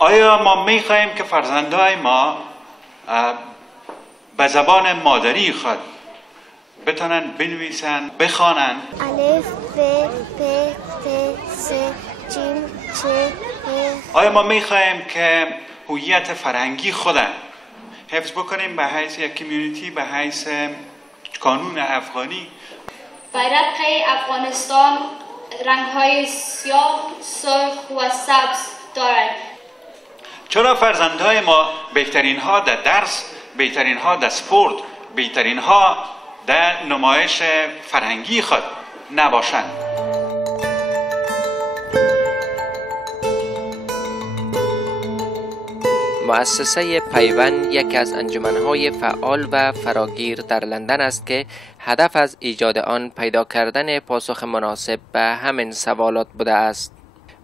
آیا ما می‌خواهیم که فرزندهای ما به زبان مادری خود بتونن بنویسن، بخوانن؟ الف ب پ ت س جیم چ ه. آیا ما می‌خواهیم که هویت فرهنگی خود حفظ بکنیم به حیث یک کمیونیتی، به حیث قانون افغانی؟ بیرق افغانستان رنگ‌های سیاه، سرخ و سبز دارد. چرا فرزندهای ما بهترین ها در درس، بهترین ها در سپورت، بهترین ها در نمایش فرهنگی خود نباشند؟ مؤسسه پیوند یکی از انجمنهای فعال و فراگیر در لندن است که هدف از ایجاد آن پیدا کردن پاسخ مناسب به همین سوالات بوده است.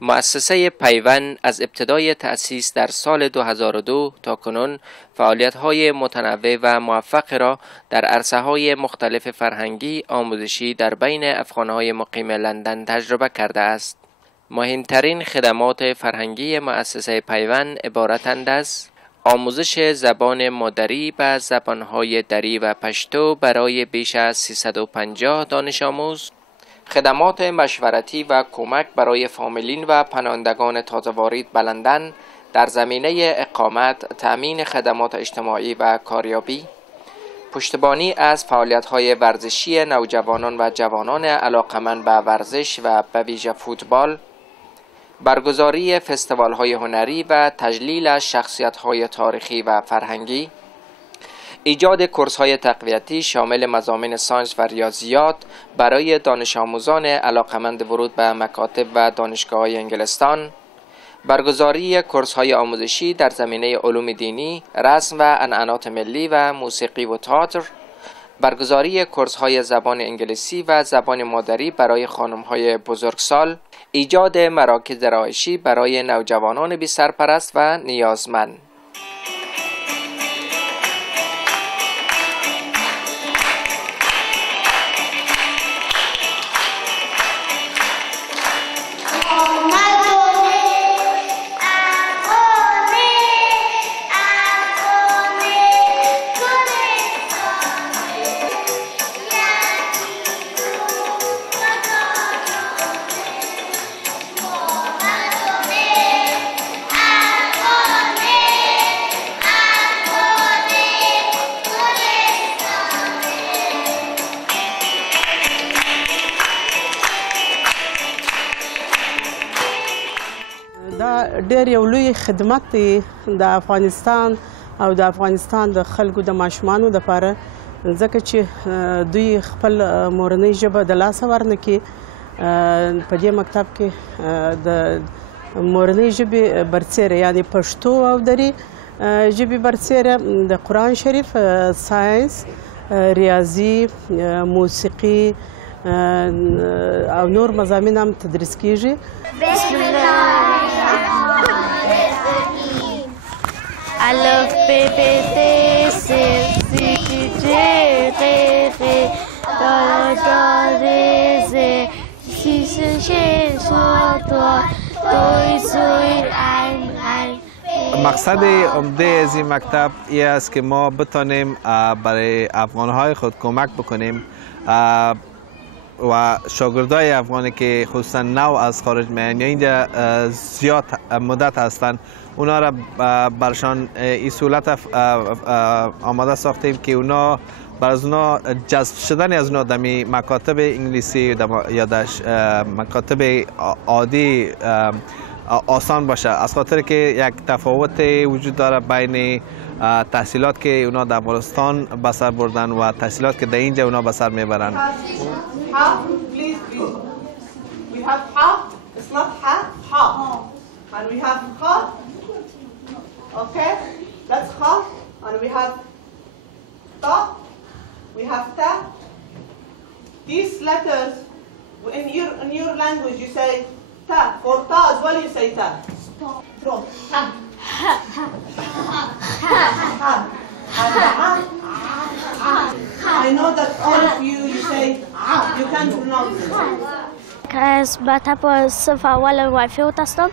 مؤسسه پیوند از ابتدای تأسیس در سال 2002 تا کنون فعالیت‌های متنوع و موفق را در عرصه‌های مختلف فرهنگی آموزشی در بین افغان‌های مقیم لندن تجربه کرده است. مهمترین خدمات فرهنگی مؤسسه پیوند عبارتند از آموزش زبان مادری به زبان‌های دری و پشتو برای بیش از 350 دانش آموز، خدمات مشورتی و کمک برای فامیلین و پناهندگان تازه وارد به لندن در زمینه اقامت، تأمین خدمات اجتماعی و کاریابی، پشتیبانی از فعالیت‌های ورزشی نوجوانان و جوانان علاقمند به ورزش و به ویژه فوتبال، برگزاری فستیوال‌های هنری و تجلیل شخصیت‌های تاریخی و فرهنگی، ایجاد کورس‌های تقویتی شامل مضامین ساینس و ریاضیات برای دانش آموزان علاقمند ورود به مکاتب و دانشگاه‌های انگلستان، برگزاری کورس‌های آموزشی در زمینه علوم دینی، رسم و عنعنات ملی و موسیقی و تئاتر، برگزاری کورس‌های زبان انگلیسی و زبان مادری برای خانم‌های بزرگسال، ایجاد مراکز رهایشی برای نوجوانان بی سرپرست و نیازمند. ډېر یو لوی خدمت دی د افغانستان او د افغانستان د خلکو د ماشومانو لپاره، ځکه چې دوی خپل مورنۍ ژبه د لاسه ورنکړي. په دې مکتب کې د مورنۍ ژبې برسیره یعنې پښتو او دري ژبې برسیره د قرآن شریف، ساینس، ریاضي، موسیقي او نور مضامین هم تدریس کیږي. بسم الله الف ب پ ت س ج ج ق خ د ج ر ز ش ش ش ش ت ت س مقصد عمده از این مکتب این است که ما بتانیم برای افغانهای خود کمک بکنیم و شاگردای افغانی که خصوصا نو از خارج میان یا اینجا زیاد مدت هستند، اونا را برشان این سهولت آماده ساختیم که اونا بر از اونا جذب شدن از اونا در مکاتب انگلیسی یا در مکاتب عادی آسان باشه، از خاطر که یک تفاوت وجود داره بین تحصیلات که اونا در افغانستان به سر بردن و تحصیلات که در اینجا اونا به سر میبرن. We have ha, it's not ha, ha. And we have ha. Okay, that's ha. And we have ta. We have ta. These letters, in your language, you say ta. For ta as well, you say ta. Throw. Ha. Ha. Ha. Ha. I know that all of you say you can't pronounce it. که از مطب صف اول وایفی هستم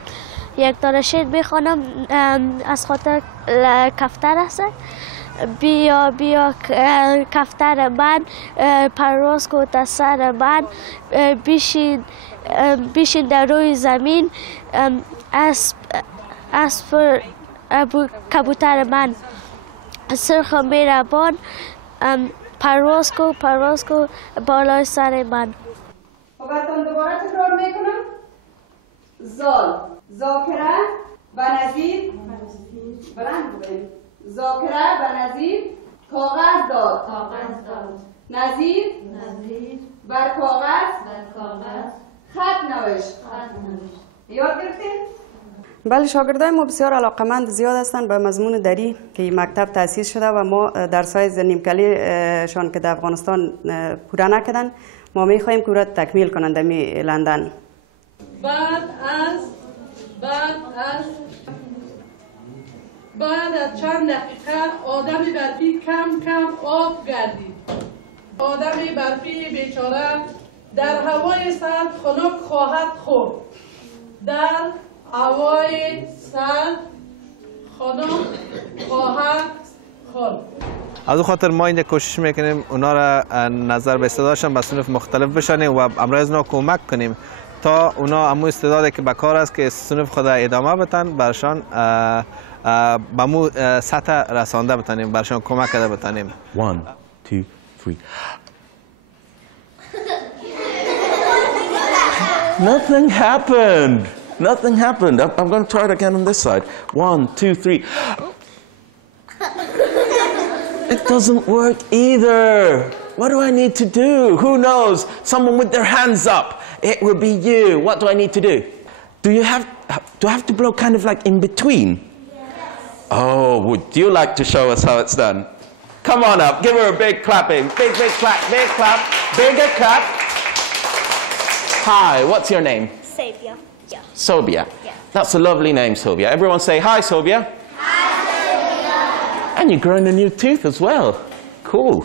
یک دانه شعر بخوانم از خاطر کفتر است. بیا بیا کفتر من، پرواز کن تا سر من، بشین در روی زمین، اسب کبوتر من، سرخ مهربان، پرواز کن بالای سر من. خب دوباره تکرار میکنم. زال، ذاکره و نظیر، بلند بگیم. ذاکره و نظیر، کاغذ داد، نظیر بر کاغذ خط نوشت. یاد گرفتیم؟ بله، شاگردای ما بسیار علاقمند زیاد هستند به مضمون دری که این مکتب تأسیس شده و ما درس‌های نیمکلی شان که در افغانستان پوره نکردن، ما می‌خواهیم که را تکمیل کنند در لندن. بعد از چند دقیقه آدم برفی کم آب گردید. آدم برفی بیچاره در هوای سرد خنک خواهد خورد. در هوای سرد خنک خواهد خورد. از اون خاطر ما اینجا کوشش میکنیم اونا را نظر به استعدادشان به صنف مختلف بشنیم و امروز اونا کمک کنیم تا اونا امو استعدادی که به کار است که صنف خود ادامه بتن برشان به مو سطح رسانده بتانیم، برشان کمک کرده بتانیم. 1 2 3 Nothing happened. Nothing happened. I'm going to try it again on this side. 1 2 3 It doesn't work either. What do I need to do? Who knows? Someone with their hands up. It will be you. What do I need to do? Do I have to blow kind of like in between? Oh, would you like to show us how it's done? Come on up, give her a big clapping. Big clap, bigger clap. Hi, what's your name? Sobia. Yeah. Sobia. Yeah. That's a lovely name, Sobia. Everyone say hi, Sobia. Hi, Sobia. And you're growing a new tooth as well. Cool.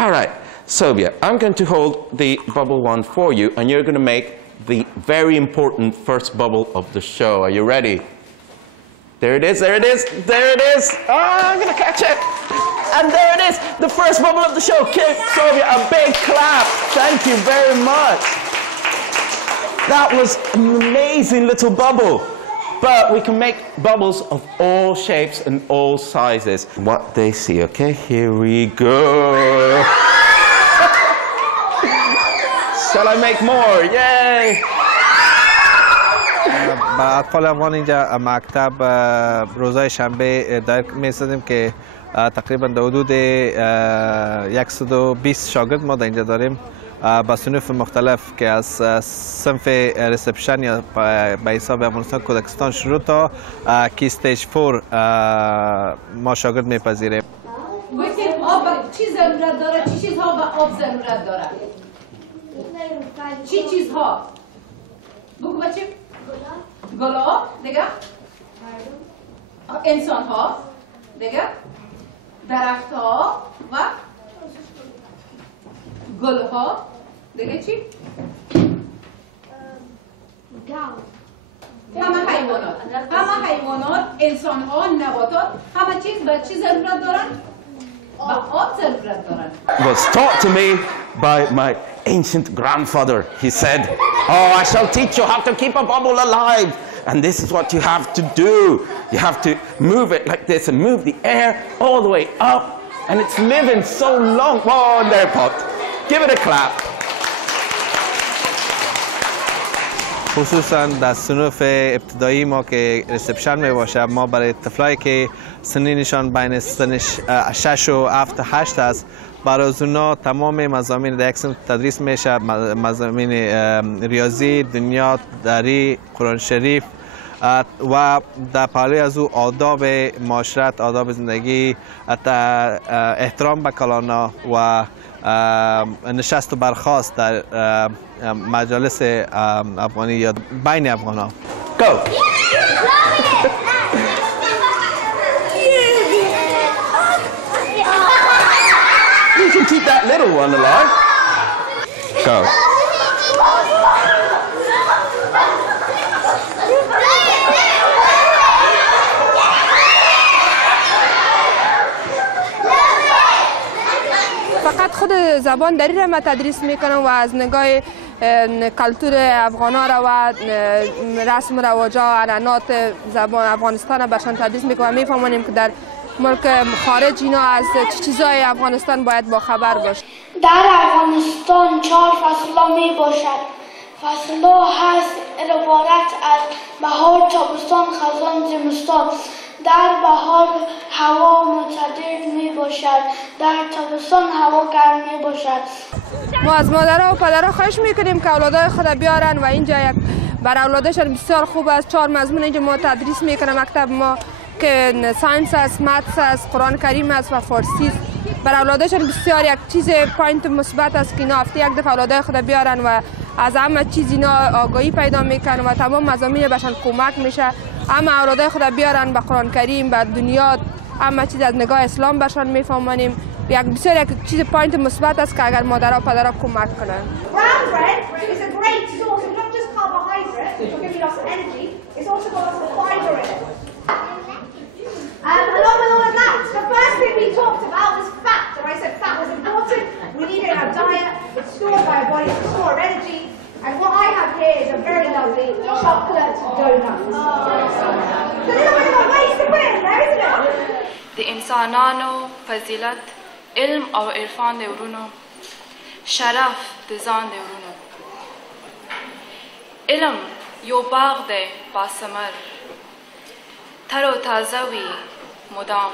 All right, Sobia, I'm going to hold the bubble one for you, and you're going to make the very important first bubble of the show. Are you ready? There it is, there it is, there it is. Oh, I'm going to catch it. And there it is, the first bubble of the show. Give Sobia a big clap. Thank you very much. That was an amazing little bubble. But we can make bubbles of all shapes and all sizes. What they see, okay? Here we go. Shall I make more? Yay! با اطفال افغان اینجا مکتب روزهای شنبه دایر می‌ایستادیم که تقریبا در حدود 120 شاگرد ما در اینجا داریم با صنوف مختلف که از صنف ریسپشن یا به حساب افغانستان کودکستان شروع تا کی استیج 4 ما شاگرد میپذیریم. گفتیم آب چی ضرورت داره؟ چی چیزها به آب ضرورت داره؟ چی چیزها؟ بگو بچه؟ گلا دیگه؟ انسان ها دیگه؟ درخت ها و گل ها دیگه چی؟ همه حیوانات، انسان ها، نباتات، همه چیز به چی ضرورت دارن؟ به آب ضرورت دارن. Was taught to me by my ancient grandfather. He said, "Oh, I shall teach you how to keep a bubble alive. And this is what you have to do. You have to move it like this and move the air all the way up. And it's living so long." Oh, there popped. Give it a clap. خصوصا در صنوف ابتدایی ما که ریسپشن می باشه، ما برای طفلایی که سنینشان بین سن 6 و 7 و 8 است برای اونا تمام مضامین در یک صنف تدریس میشه. مضامین ریاضی، دنیا، دری، قرآن شریف و در پهلوی از او آداب معاشرت، آداب زندگی، احترام به کلانا و نشست و برخاست در مجالس افغانی یا بین افغانا. Go! You can keep that little one alive. Go. زبان دری را ما تدریس میکنم و از نگاه کلتور افغانا را و رسم و رواجا و عنعنات زبان افغانستان را برشان تدریس میکنم و میفهمانیم که در ملک خارج اینا از چیزای افغانستان باید با خبر باشه. در افغانستان 4 فصل می باشد. فصل هست عبارت از بهار، تابستان، خزان، زمستان. در بهار هوا معتدل می باشد، در تابستان هوا گرم می باشد. ما از مادرها و پدرها خواهش میکنیم که اولادای خود بیارن و اینجا بر اولادشان بسیار خوب است. 4 مضمون اینجا ما تدریس میکنه مکتب ما که ساینس است، متس است، قرآن کریم است و فارسی است. بر اولادشان بسیار یک چیز پوینت مثبت است که اینا هفته یک دفعه اولادای خود بیارن و از همه چیز اینا آگاهی پیدا میکنن و تمام مضامین بهشان کمک میشه. همه اولادای خود بیارن به قرآن کریم، به دنیا، همه چیز از نگاه اسلام بهشان میفهمانیم. بسیار یک چیز پوینت مثبت است که اگر مادرها و پدرها کمک کنن. Brown bread is a great source of not just carbohydrates, which will give you lots of energy, it's also got lots of fibre in it. Along with all of that, the first thing we talked about was fat, and I said fat was important, we need it in our diet, it's stored by our body, it's a store of energy, and what I have here is a very lovely chocolate donut. It's a little bit of a waste to put in there, isn't it? The انسانان و فضیلت علم او عرفان دی ورونو شرف دی ځان دی ورونو علم یو باغ دی با ثمر تر و تازه وي مدام.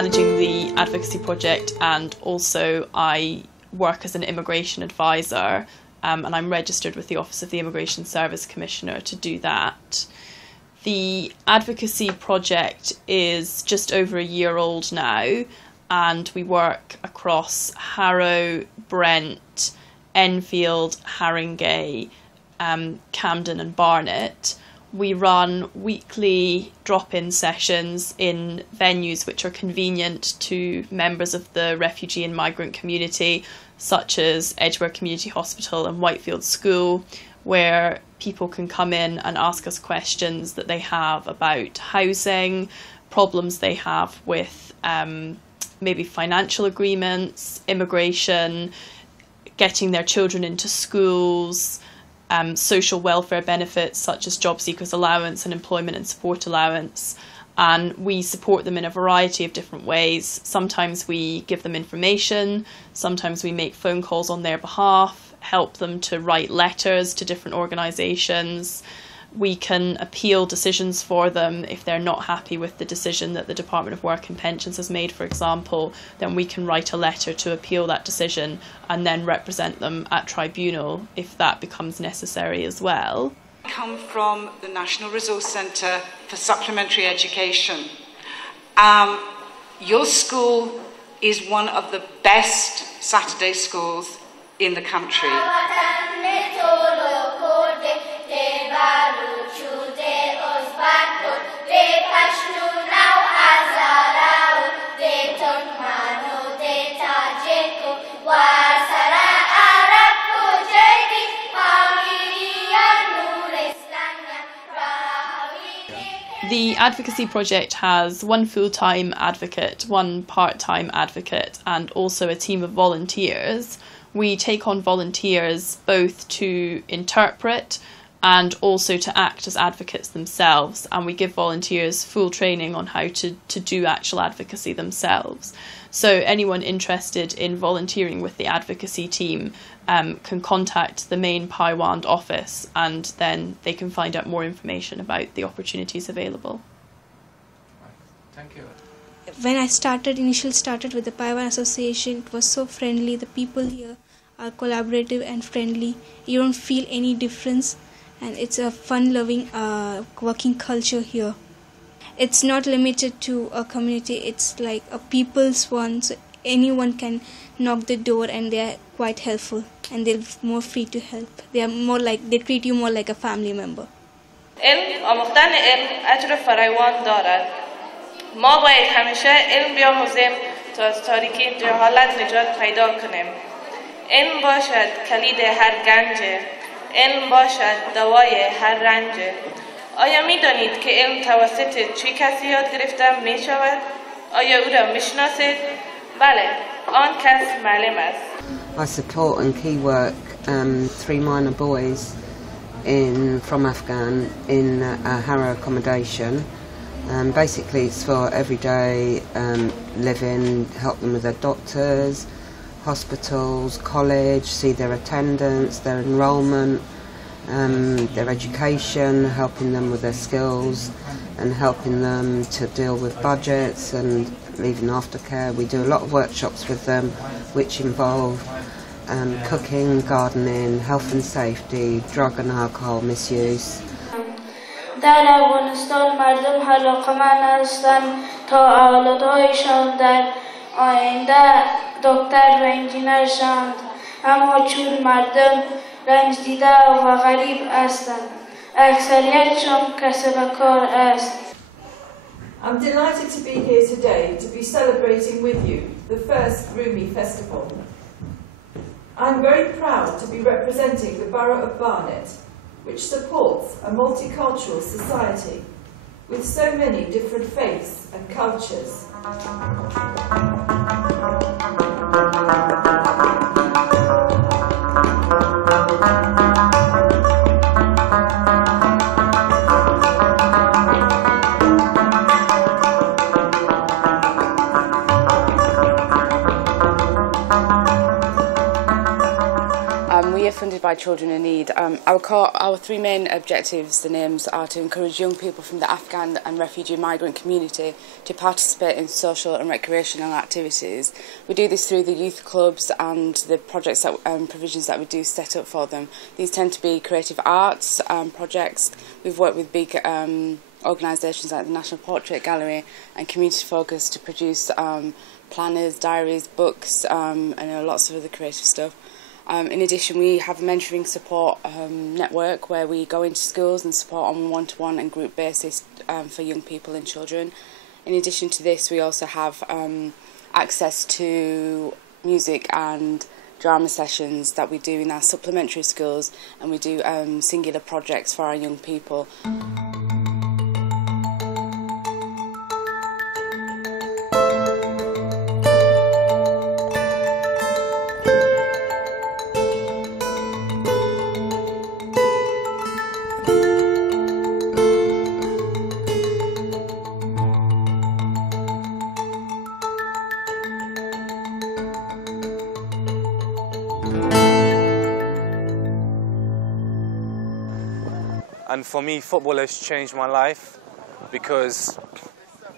Managing the advocacy project, and also I work as an immigration advisor, and I'm registered with the Office of the Immigration Service Commissioner to do that. The advocacy project is just over a year old now, and we work across Harrow, Brent, Enfield, Haringey, Camden and Barnet. We run weekly drop-in sessions in venues which are convenient to members of the refugee and migrant community, such as Edgware Community Hospital and Whitefield School, where people can come in and ask us questions that they have about housing, problems they have with maybe financial agreements, immigration, getting their children into schools, social welfare benefits such as job seekers allowance and employment and support allowance. And we support them in a variety of different ways. Sometimes we give them information, sometimes we make phone calls on their behalf, help them to write letters to different organisations. We can appeal decisions for them if they're not happy with the decision that the Department of Work and Pensions has made, for example. Then we can write a letter to appeal that decision and then represent them at tribunal if that becomes necessary as well. I come from the National Resource Centre for Supplementary Education. Your school is one of the best Saturday schools in the country. The advocacy project has one full-time advocate, one part-time advocate, and also a team of volunteers. We take on volunteers both to interpret and also to act as advocates themselves, and we give volunteers full training on how to do actual advocacy themselves. So anyone interested in volunteering with the advocacy team can contact the main Paiwand office, and then they can find out more information about the opportunities available. Thank you. When I initially started with the Paiwand Association, it was so friendly. The people here are collaborative and friendly. You don't feel any difference, and it's a fun-loving working culture here. It's not limited to a community, it's like a people's one, so anyone can knock the door and they're quite helpful and they're more free to help. They treat you more like a family member. علم آموختن علم اجر فراوان دارد. ما باید همیشه علم بیاموزیم تا از تاریکی جهالت نجات پیدا کنیم. علم باشد کلید هر گنج. علم باشد دوای هر رنج. آیا می دانید که علم توسط چه کسی یاد گرفته می شود؟ آیا او را می شناسید؟ بله، آن کس معلم است. I support and key work 3 minor boys from Afghan in a Harrow accommodation. Basically it's for everyday living, help them with their doctors, hospitals, college, see their attendance, their enrolment, their education, helping them with their skills and helping them to deal with budgets and leaving aftercare. We do a lot of workshops with them which involve cooking, gardening, health and safety, drug and alcohol misuse. در افغانستان مردم علاقه‌مند هستند تا اولادهایشان در آینده دکتر و انجینر شوند، اما چون مردم رنج دیده و غریب هستند اکثریتشان کسب کار است. I'm delighted to be here today to be celebrating with you the first Rumi Festival. I'm very proud to be representing the Borough of Barnet, which supports a multicultural society with so many different faiths and cultures. We are funded by Children in Need. Our 3 main objectives, the names, are to encourage young people from the Afghan and refugee migrant community to participate in social and recreational activities. We do this through the youth clubs and the projects that, provisions that we do set up for them. These tend to be creative arts projects. We've worked with big organisations like the National Portrait Gallery and Community Focus to produce planners, diaries, books and lots of other creative stuff. In addition, we have a mentoring support network where we go into schools and support on a one-to-one and group basis for young people and children. In addition to this, we also have access to music and drama sessions that we do in our supplementary schools, and we do singular projects for our young people. And for me, football has changed my life because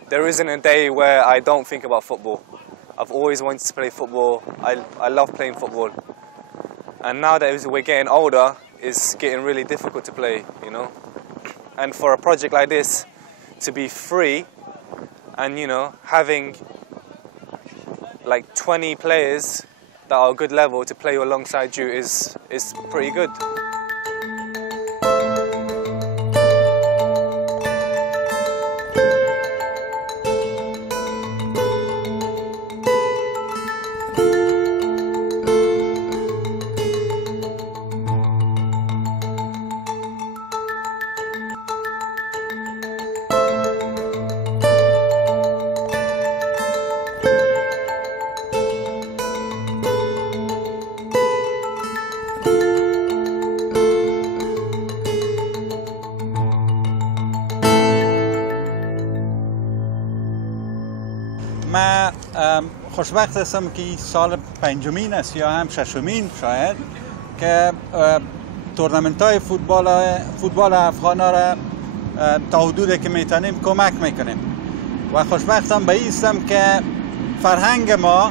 there isn't a day where I don't think about football. I've always wanted to play football. I love playing football. And now that we're getting older, it's getting really difficult to play, you know. And for a project like this to be free and, you know, having like 20 players that are a good level to play alongside you is pretty good. من خوشبخت هستم که سال 5مین است یا هم 6مین شاید که تورنمنت های فوتبال افغان ها را تا حدودی که میتونیم کمک میکنیم و خوشبختم به این هستم که فرهنگ ما،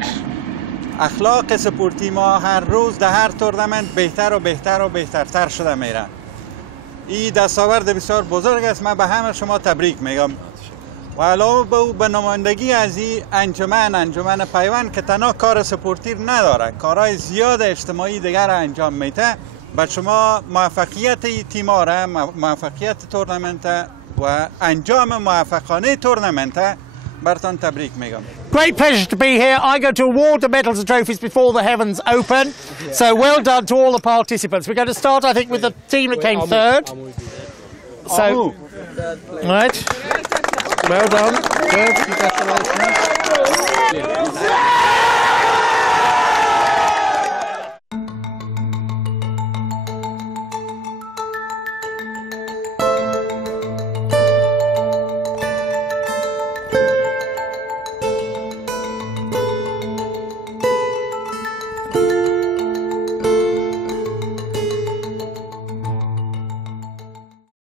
اخلاق سپورتی ما هر روز در هر تورنمنت بهتر و بهتر و بهترتر شده میره. این دستاورد بسیار بزرگ است. من به همه شما تبریک میگم و علاوه به نمایندگی از این انجمن پیوند که تنها کار سپورتی نداره، کارهای زیاد اجتماعی دیگر را انجام میده. به شما موفقیت این تیما را، موفقیت تورنمنت و انجام موفقانه تورنمنت براتان تبریک میگم. Great pleasure to be here. I'm going to award the medals and trophies before the heavens open. So well done to all the participants. We're going to start, I think, with the team that came third. So, right. Well done. Good. Congratulations.